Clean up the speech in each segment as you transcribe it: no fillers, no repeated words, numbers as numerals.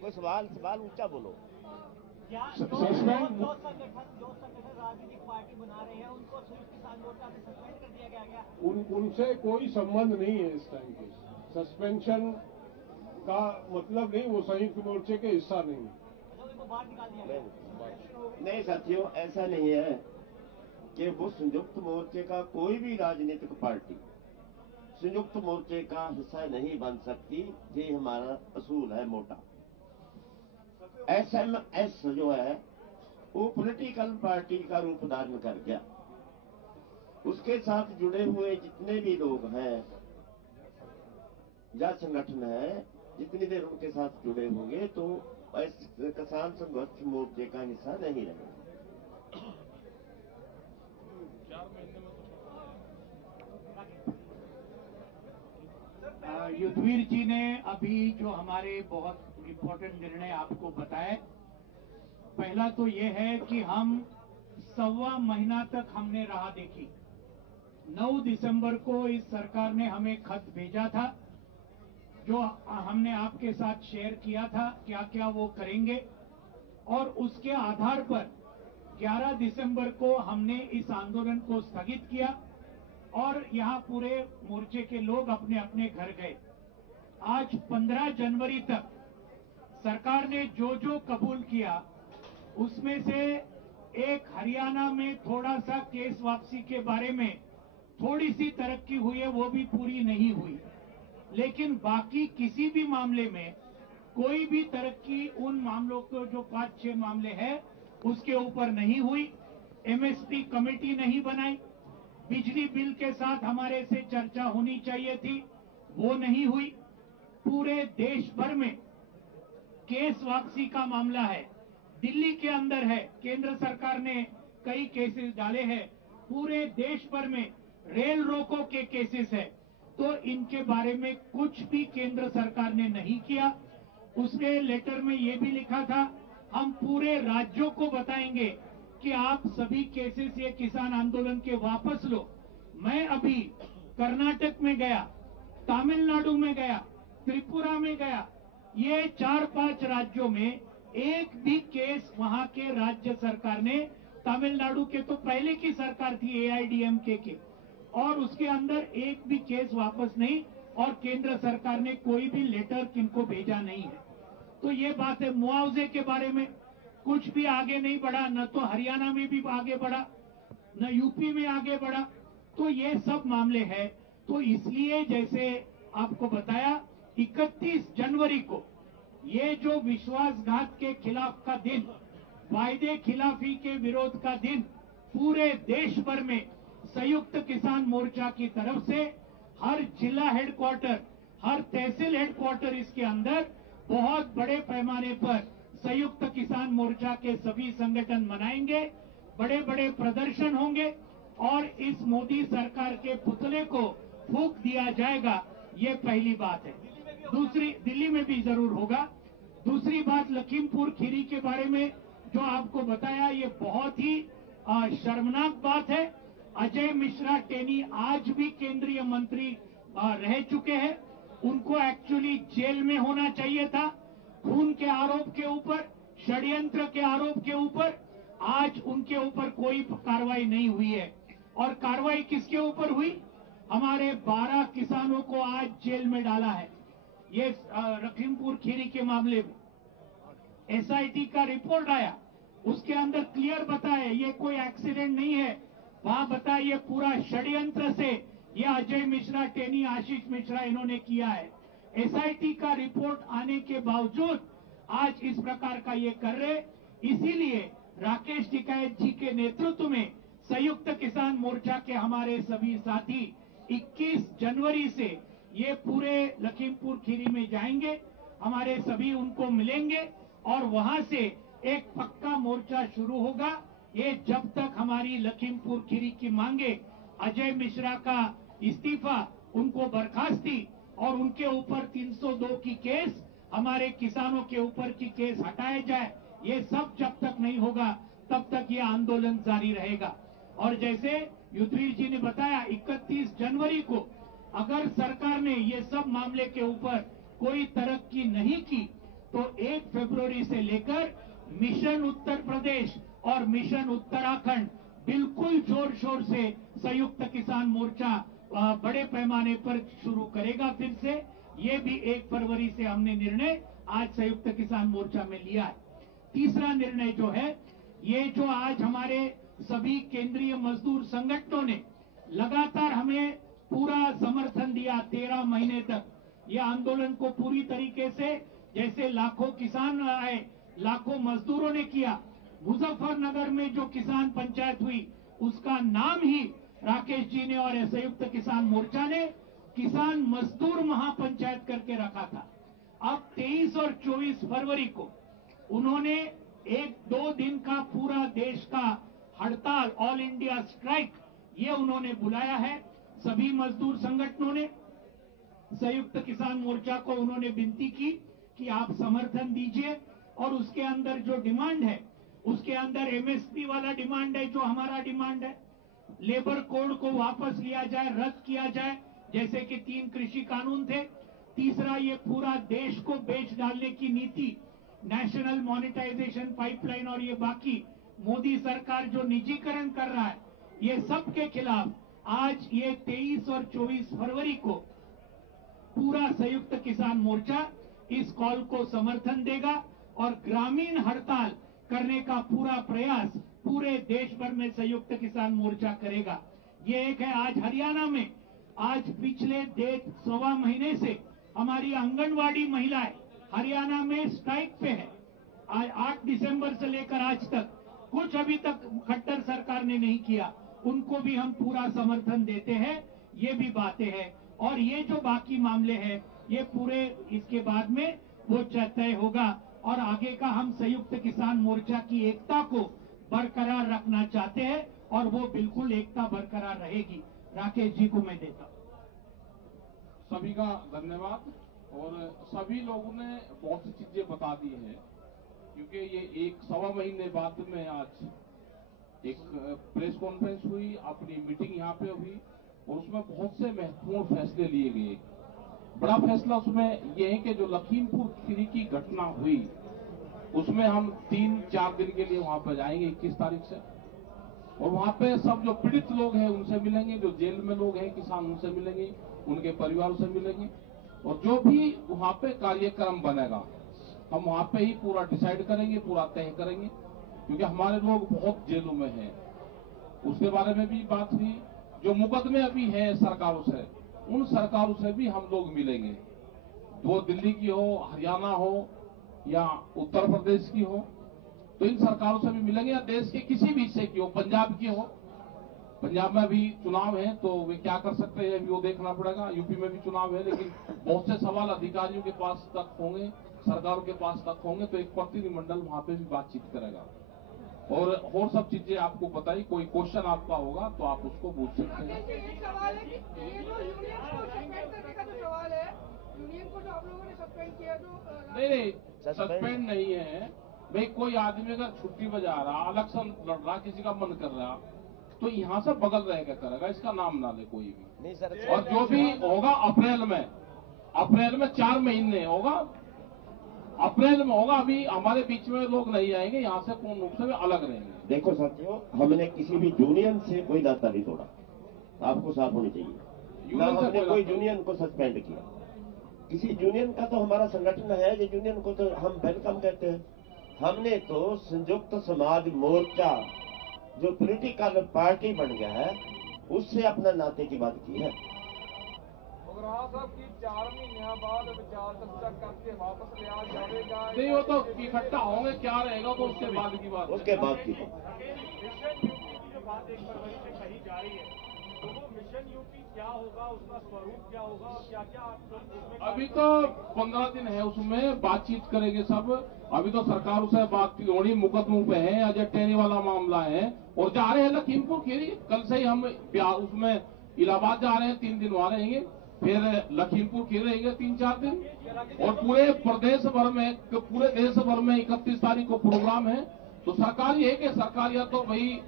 कोई सवाल ऊंचा बोलो। क्या जो संगठन राजनीतिक पार्टी बना रहे हैं उनको संयुक्त किसान मोर्चा से सस्पेंड कर दिया गया क्या? उनसे कोई संबंध नहीं है इस टाइम पे। सस्पेंशन का मतलब नहीं, वो संयुक्त मोर्चे के हिस्सा नहीं है। उनको बाहर निकाल दिया गया। नहीं साथियों, ऐसा नहीं है कि वो संयुक्त मोर्चे का कोई भी राजनीतिक पार्टी संयुक्त मोर्चे का हिस्सा नहीं बन सकती। ये हमारा असूल है मोटा। एसएमएस जो है वो पॉलिटिकल पार्टी का रूप धारण कर गया। उसके साथ जुड़े हुए जितने भी लोग हैं या संगठन है, जितनी देर उनके साथ जुड़े होंगे तो किसान संघर्ष मोर्चे का हिस्सा नहीं रहेगा। युद्धवीर जी ने अभी जो हमारे बहुत इम्पोर्टेंट निर्णय आपको बताए, पहला तो ये है कि हम 1.25 महीना तक हमने राह देखी। 9 दिसंबर को इस सरकार ने हमें खत भेजा था, जो हमने आपके साथ शेयर किया था क्या क्या वो करेंगे, और उसके आधार पर 11 दिसंबर को हमने इस आंदोलन को स्थगित किया और यहां पूरे मोर्चे के लोग अपने अपने घर गए। आज 15 जनवरी तक सरकार ने जो जो कबूल किया, उसमें से एक हरियाणा में थोड़ा सा केस वापसी के बारे में थोड़ी सी तरक्की हुई है, वो भी पूरी नहीं हुई। लेकिन बाकी किसी भी मामले में कोई भी तरक्की उन मामलों को जो 5-6 मामले हैं उसके ऊपर नहीं हुई। एमएसपी कमेटी नहीं बनाई, बिजली बिल के साथ हमारे से चर्चा होनी चाहिए थी, वो नहीं हुई। पूरे देश भर में केस वापसी का मामला है, दिल्ली के अंदर है, केंद्र सरकार ने कई केसेस डाले हैं। पूरे देश भर में रेल रोको के केसेस है, तो इनके बारे में कुछ भी केंद्र सरकार ने नहीं किया। उसने लेटर में ये भी लिखा था, हम पूरे राज्यों को बताएंगे कि आप सभी केसेस ये किसान आंदोलन के वापस लो। मैं अभी कर्नाटक में गया, तमिलनाडु में गया, त्रिपुरा में गया, ये 4-5 राज्यों में एक भी केस वहां के राज्य सरकार ने, तमिलनाडु के तो पहले की सरकार थी एआईडीएमके के, और उसके अंदर एक भी केस वापस नहीं, और केंद्र सरकार ने कोई भी लेटर किनको भेजा नहीं है। तो ये बात है। मुआवजे के बारे में कुछ भी आगे नहीं बढ़ा, न तो हरियाणा में भी आगे बढ़ा, न यूपी में आगे बढ़ा। तो ये सब मामले हैं। तो इसलिए जैसे आपको बताया, 31 जनवरी को ये जो विश्वासघात के खिलाफ का दिन, वायदे खिलाफी के विरोध का दिन, पूरे देश भर में संयुक्त किसान मोर्चा की तरफ से हर जिला हेडक्वार्टर, हर तहसील हेडक्वार्टर, इसके अंदर बहुत बड़े पैमाने पर संयुक्त किसान मोर्चा के सभी संगठन मनाएंगे, बड़े बड़े प्रदर्शन होंगे और इस मोदी सरकार के पुतले को फूंक दिया जाएगा। ये पहली बात है। दूसरी, दिल्ली में भी जरूर होगा। दूसरी बात, लखीमपुर खीरी के बारे में जो आपको बताया, ये बहुत ही शर्मनाक बात है। अजय मिश्रा टेनी आज भी केंद्रीय मंत्री रह चुके हैं, उनको एक्चुअली जेल में होना चाहिए था। खून के आरोप के ऊपर, षड्यंत्र के आरोप के ऊपर आज उनके ऊपर कोई कार्रवाई नहीं हुई है। और कार्रवाई किसके ऊपर हुई? हमारे 12 किसानों को आज जेल में डाला है। ये लखीमपुर खीरी के मामले में एसआईटी का रिपोर्ट आया, उसके अंदर क्लियर बताया ये कोई एक्सीडेंट नहीं है। वहां बताया ये पूरा षड्यंत्र से ये अजय मिश्रा टेनी, आशीष मिश्रा इन्होंने किया है। एसआईटी का रिपोर्ट आने के बावजूद आज इस प्रकार का ये कर रहे। इसीलिए राकेश टिकैत जी के नेतृत्व में संयुक्त किसान मोर्चा के हमारे सभी साथी 21 जनवरी से ये पूरे लखीमपुर खीरी में जाएंगे, हमारे सभी उनको मिलेंगे और वहां से एक पक्का मोर्चा शुरू होगा। ये जब तक हमारी लखीमपुर खीरी की मांगे, अजय मिश्रा का इस्तीफा, उनको बर्खास्ती और उनके ऊपर 302 की केस, हमारे किसानों के ऊपर की केस हटाए जाए, ये सब जब तक नहीं होगा तब तक ये आंदोलन जारी रहेगा। और जैसे युद्धवीर जी ने बताया, 31 जनवरी को अगर सरकार ने ये सब मामले के ऊपर कोई तरक्की नहीं की तो 1 फरवरी से लेकर मिशन उत्तर प्रदेश और मिशन उत्तराखंड बिल्कुल जोर शोर से संयुक्त किसान मोर्चा बड़े पैमाने पर शुरू करेगा। फिर से ये भी 1 फरवरी से हमने निर्णय आज संयुक्त किसान मोर्चा में लिया है। तीसरा निर्णय जो है, ये जो आज हमारे सभी केंद्रीय मजदूर संगठनों ने लगातार हमें पूरा समर्थन दिया 13 महीने तक, ये आंदोलन को पूरी तरीके से जैसे लाखों किसान आए, लाखों मजदूरों ने किया। मुजफ्फरनगर में जो किसान पंचायत हुई उसका नाम ही राकेश जी ने और संयुक्त किसान मोर्चा ने किसान मजदूर महापंचायत करके रखा था। अब 23 और 24 फरवरी को उन्होंने 1-2 दिन का पूरा देश का हड़ताल, ऑल इंडिया स्ट्राइक, ये उन्होंने बुलाया है। सभी मजदूर संगठनों ने संयुक्त किसान मोर्चा को उन्होंने विनती की कि आप समर्थन दीजिए और उसके अंदर जो डिमांड है, उसके अंदर एमएसपी वाला डिमांड है, जो हमारा डिमांड है, लेबर कोड को वापस लिया जाए, रद्द किया जाए, जैसे कि 3 कृषि कानून थे। तीसरा, ये पूरा देश को बेच डालने की नीति, नेशनल मॉनेटाइजेशन पाइपलाइन और ये बाकी मोदी सरकार जो निजीकरण कर रहा है, ये सब के खिलाफ आज ये 23 और 24 फरवरी को पूरा संयुक्त किसान मोर्चा इस कॉल को समर्थन देगा और ग्रामीण हड़ताल करने का पूरा प्रयास पूरे देश भर में संयुक्त किसान मोर्चा करेगा। ये एक है। आज हरियाणा में आज पिछले 1.25 महीने से हमारी आंगनवाड़ी महिलाएं हरियाणा में स्ट्राइक पे है। आज 8 दिसंबर से लेकर आज तक कुछ अभी तक खट्टर सरकार ने नहीं किया, उनको भी हम पूरा समर्थन देते हैं। ये भी बातें हैं और ये जो बाकी मामले हैं ये पूरे इसके बाद में वो तय होगा और आगे का हम संयुक्त किसान मोर्चा की एकता को बरकरार रखना चाहते हैं और वो बिल्कुल एकता बरकरार रहेगी। राकेश जी को मैं देता हूं। सभी का धन्यवाद। और सभी लोगों ने बहुत सी चीजें बता दी है, क्योंकि ये 1-1.25 महीने बाद में आज एक प्रेस कॉन्फ्रेंस हुई, अपनी मीटिंग यहाँ पे हुई और उसमें बहुत से महत्वपूर्ण फैसले लिए गए। बड़ा फैसला उसमें यह है कि जो लखीमपुर खीरी की घटना हुई उसमें हम 3-4 दिन के लिए वहां पर जाएंगे 21 तारीख से, और वहां पे सब जो पीड़ित लोग हैं उनसे मिलेंगे, जो जेल में लोग हैं किसान उनसे मिलेंगे, उनके परिवारों से मिलेंगे और जो भी वहां पे कार्यक्रम बनेगा हम वहां पे ही पूरा डिसाइड करेंगे, पूरा तय करेंगे, क्योंकि हमारे लोग बहुत जेलों में हैं। उसके बारे में भी बात हुई। जो मुकदमे अभी हैं सरकारों से, उन सरकारों से भी हम लोग मिलेंगे, वो दिल्ली की हो, हरियाणा हो या उत्तर प्रदेश की हो, तो इन सरकारों से भी मिलेंगे, या देश के किसी भी हिस्से की हो, पंजाब की हो। पंजाब में अभी चुनाव है तो वे क्या कर सकते हैं अभी वो देखना पड़ेगा। यूपी में भी चुनाव है, लेकिन बहुत से सवाल अधिकारियों के पास तक होंगे, सरकारों के पास तक होंगे, तो एक प्रतिनिधिमंडल वहां पे भी बातचीत करेगा और सब चीजें आपको बताई। कोई क्वेश्चन आपका होगा तो आप उसको पूछ सकते हैं। एक सवाल है कि ये जो यूनियन को सस्पेंड करने का जो सवाल है, यूनियन को जो आप लोगों ने सस्पेंड किया, जो नहीं सस्पेंड नहीं है भाई। कोई आदमी अगर छुट्टी पर जा रहा, इलेक्शन लड़ रहा, किसी का मन कर रहा, तो यहाँ से बगल रह के करेगा, इसका नाम ना ले कोई भी। नहीं सर, और जो भी होगा अप्रैल में 4 महीने होगा, अप्रैल में होगा। अभी हमारे बीच में लोग नहीं आएंगे, यहाँ से पूर्ण रूप से वे अलग रहेंगे। देखो साथियों, हमने किसी भी यूनियन से कोई नाता नहीं तोड़ा, आपको साफ होनी चाहिए। ना हमने कोई यूनियन को सस्पेंड किया। किसी यूनियन का तो हमारा संगठन है, ये यूनियन को तो हम वेलकम कहते हैं। हमने तो संयुक्त समाज मोर्चा जो पॉलिटिकल पार्टी बन गया है उससे अपना नाते की बात की है। साहब की 4 महीने बाद विचार चर्चा करके वापस लिया जाएगा। नहीं, वो तो इकट्ठा होंगे, क्या रहेगा तो उसके बाद की बात। उसके बाद की बात। मिशन यूपी की जो बात 1 फरवरी से कही जा रही है, तो वो मिशन यूपी क्या होगा, उसका स्वरूप क्या होगा और क्या क्या आप उसमें? अभी तो 15 दिन है, उसमें बातचीत करेंगे सब। अभी तो सरकार से बातचीत होनी, मुकदमों पे है, अजय टेनी वाला मामला है और जा रहे हैं लखीमपुर खीरी। कल से ही हम उसमें इलाहाबाद जा रहे हैं, 3 दिन वहां रहेंगे, फिर लखीमपुर खीरी रहेंगे 3-4 दिन और पूरे प्रदेश भर में, पूरे देश भर में 31 तारीख को प्रोग्राम है। तो सरकार ये है कि सरकार या तो भाई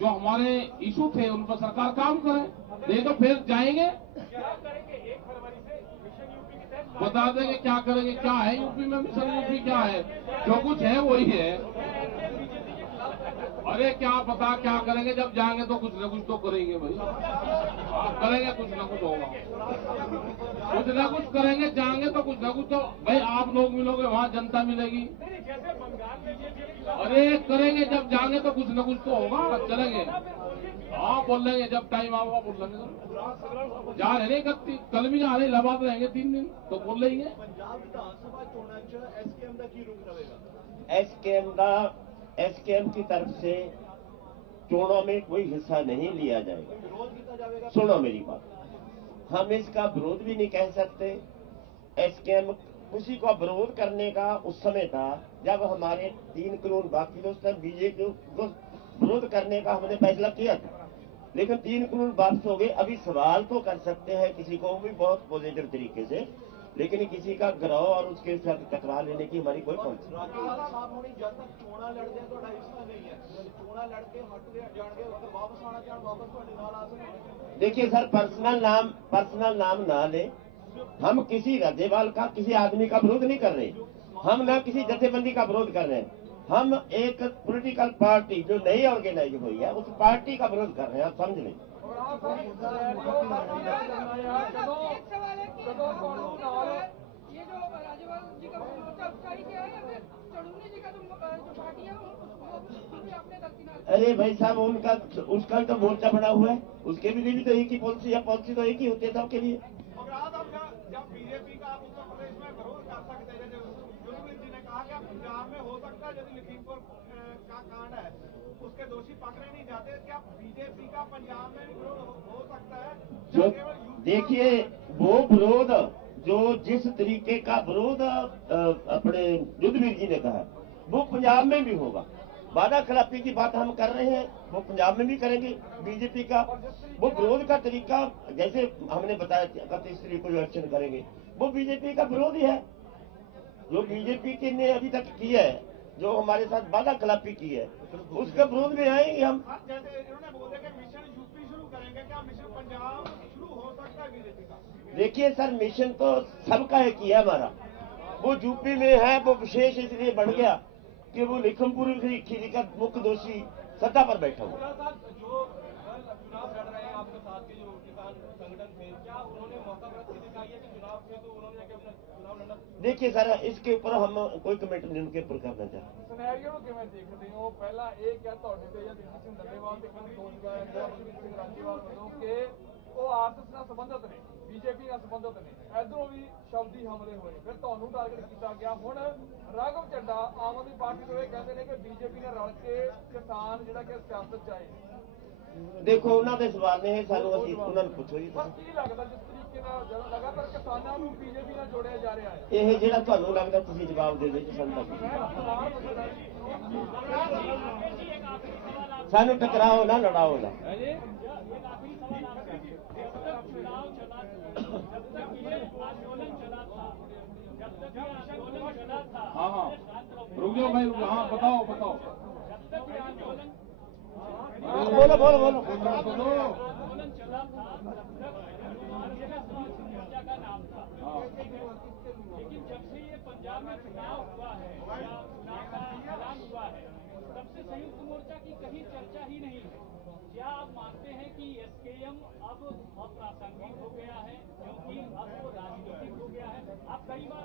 जो हमारे इशू थे उन पर सरकार काम करे, नहीं तो फिर जाएंगे। क्या करेंगे 1 फरवरी से मिशन यूपी के तहत बता देंगे क्या करेंगे, क्या है यूपी में मिशन यूपी क्या है, जो कुछ है वही है। अरे क्या पता क्या करेंगे, जब जाएंगे तो कुछ न कुछ तो करेंगे भाई। हाँ करेंगे, कुछ न कुछ होगा, कुछ न कुछ करेंगे, जाएंगे तो कुछ न कुछ तो भाई, आप लोग मिलोगे वहाँ जनता मिलेगी। जैसे बंगाल बीजेपी अरे करेंगे, जब जाएंगे तो कुछ न कुछ तो होगा, चलेंगे। हाँ बोल लेंगे, जब टाइम आएगा बोल लेंगे सर। जा रहे नहीं 31, कल भी जा रहे, इलाहाबाद रहेंगे 3 दिन, तो बोल लेंगे। पंजाब विधानसभा चोणां च एसकेएम ਦਾ ਕੀ ਰੁਖ ਰਹੇਗਾ? एसकेएम की तरफ से चोणों में कोई हिस्सा नहीं लिया जाएगा। ਵਿਰੋਧ ਕੀਤਾ ਜਾਵੇਗਾ? सुनो मेरी बात, हम इसका विरोध भी नहीं कह सकते। एसकेएम उसी का विरोध करने का उस समय था जब हमारे 3 कानून बाकी थे, उस टाइम बीजेपी को विरोध करने का हमने फैसला किया था, लेकिन 3 कानून वापस हो गए। अभी सवाल तो कर सकते हैं किसी को भी बहुत पॉजिटिव तरीके से, लेकिन किसी का गिराव और उसके साथ टकरा लेने की हमारी कोई पॉलिसी। ਰਾਜੇਵਾਲ ਸਾਹਿਬ ਹੁਣੀ ਜਦ ਤੱਕ ਚੋਣਾਂ ਲੜਦੇ ਆ ਤੁਹਾਡਾ ਹਿੱਸਾ ਨਹੀਂ ਹੈ, ਜਦ ਚੋਣਾਂ ਲੜ ਕੇ ਹਟ ਜਾਣਗੇ ਅਗਰ ਵਾਪਸ ਆਣਾ ਚਾਹਣ ਵਾਪਸ ਤੁਹਾਡੇ ਨਾਲ ਆ ਸਕਦੇ। देखिए सर, पर्सनल नाम ना ले। हम किसी राज्यपाल का, किसी आदमी का विरोध नहीं कर रहे, हम ना किसी जथेबंदी का विरोध कर रहे हैं। हम एक पॉलिटिकल पार्टी जो नई ऑर्गेनाइज हुई है उस पार्टी का विरोध कर रहे हैं, आप समझ लें। एक सवाल है कि ये जो राज्यपाल जी का मोर्चा उसका ही किया है या फिर चढ़ूनी जी का जो पार्टी है उसको भी आपने दरकिनार? अरे भाई साहब, उसका भी तो मोर्चा बना हुआ है, उसके भी लिए भी तो एक ही पॉलिसी है, पॉलिसी तो एक ही होती है सबके लिए। जब बीजेपी का आप उत्तर प्रदेश में विरोध कर सकते हैं, जैसे युद्धवीर जी ने कहा कि पंजाब में हो सकता है यदि लखीमपुर का कांड है उसके दोषी पकड़े नहीं जाते, क्या बीजेपी का पंजाब में भी विरोध हो सकता है? जो देखिए, वो विरोध जो जिस तरीके का विरोध अपने युद्धवीर जी ने कहा वो पंजाब में भी होगा। वादा खिलाफी की बात हम कर रहे हैं, वो पंजाब में भी करेंगे। बीजेपी का वो विरोध का तरीका, जैसे हमने बताया 31 तारीख को जो एक्शन करेंगे वो बीजेपी का विरोध ही है। जो बीजेपी के ने अभी तक किया है, जो हमारे साथ वादा खिलाफी की है, उसके विरोध में आएंगे हम। जैसे इन्होंने बोले कि मिशन यूपी शुरू करेंगे, क्या मिशन पंजाब शुरू हो सकता है बीजेपी का? देखिए सर, मिशन तो सबका है किया हमारा, वो यूपी में है, वो विशेष इसलिए बढ़ गया कि वो लखीमपुर खीरी का मुख्य दोषी सत्ता पर बैठा हुआ। जो चुनाव लड़ रहे हैं आपके साथ के जो किसान संगठन थे, क्या उन्होंने मौका प्रस्ती दिखाई है कि चुनाव थे तो उन्होंने जाके अपना चुनाव लड़ना? देखिए सर, इसके ऊपर हम कोई कमेंट नहीं उनके ऊपर करना चाहते। ਸਿਨੈਰੀਓ ਨੂੰ ਕਿਵੇਂ ਦੇਖਦੇ ਹੋ? ਪਹਿਲਾਂ ਇਹ ਕਿਹਾ ਤੁਹਾਡੇ ਤੇ ਜਾਂ ਦਿੱਲੀ ਸਿੰਘ ਡੱਲੇਵਾਲ ਤੇ ਕਈ ਦੋਸ਼ ਲਗਾਇਆ ਗਿਆ ਸ਼੍ਰੀ ਸਿੰਘ ਰਾਜੇਵਾਲ ਵੱਲੋਂ ਕਿ ਉਹ ਆਰਐਸਐਸ ਨਾਲ ਸੰਬੰਧਿਤ ਨੇ, ਬੀਜੇਪੀ ਨਾਲ ਸੰਬੰਧਿਤ ਨੇ, ਇਧਰੋਂ ਵੀ ਸ਼ਬਦੀ ਹਮਲੇ ਹੋਏ, ਫਿਰ ਤੁਹਾਨੂੰ ਟਾਰਗੇਟ ਕੀਤਾ ਗਿਆ। ਹੁਣ ਰਾਘਵ ਚੱਡਾ ਆਮ ਆਦਮੀ ਪਾਰਟੀ ਤੋਂ ਇਹ ਕਹਿੰਦੇ ਨੇ ਕਿ ਬੀਜੇਪੀ ਨਾਲ ਰਲ ਕੇ ਕਿਸਾਨ ਜਿਹੜਾ ਕਿ ਸਿਆਸਤ 'ਚ ਆਏ। ਦੇਖੋ, ਉਹਨਾਂ ਦੇ ਸਵਾਲ ਨੇ, ਸਾਨੂੰ ਅਸੀਂ ਉਹਨਾਂ ਨੂੰ ਪੁੱਛੋ ਜੀ। ਪਰ ਕੀ ਲੱਗਦਾ ਜਿਸ ਤਰੀਕੇ ਨਾਲ ਜਦੋਂ ਲਗਾਤਾਰ ਕਿਸਾਨਾਂ ਨੂੰ ਬੀਜੇਪੀ ਨਾਲ ਜੋੜਿਆ ਜਾ ਰਿਹਾ ਹੈ, ਇਹ ਜਿਹੜਾ ਤੁਹਾਨੂੰ ਲੱਗਦਾ ਤੁਸੀਂ ਜਵਾਬ ਦੇ ਦਿਓ ਜੀ, ਸਾਨੂੰ ਤਾਂ ਸਾਨੂੰ ਟਕਰਾਓ ਨਾ, ਲੜਾਓ ਨਾ। हाँ हाँ रुक जाओ भाई, हाँ बताओ बताओ। बोलो बोलो बोलो। आंदोलन चला था तब तक मोर्चा का नाम था, लेकिन जब से ये पंजाब में चुनाव हुआ है या चुनाव का ऐलान हुआ है तब से संयुक्त मोर्चा की कहीं चर्चा ही नहीं है। क्या आप मानते हैं कि एसकेएम अब अप्रासंगिक हो गया है क्योंकि अब वो राजनीतिक हो गया है? आप कई बार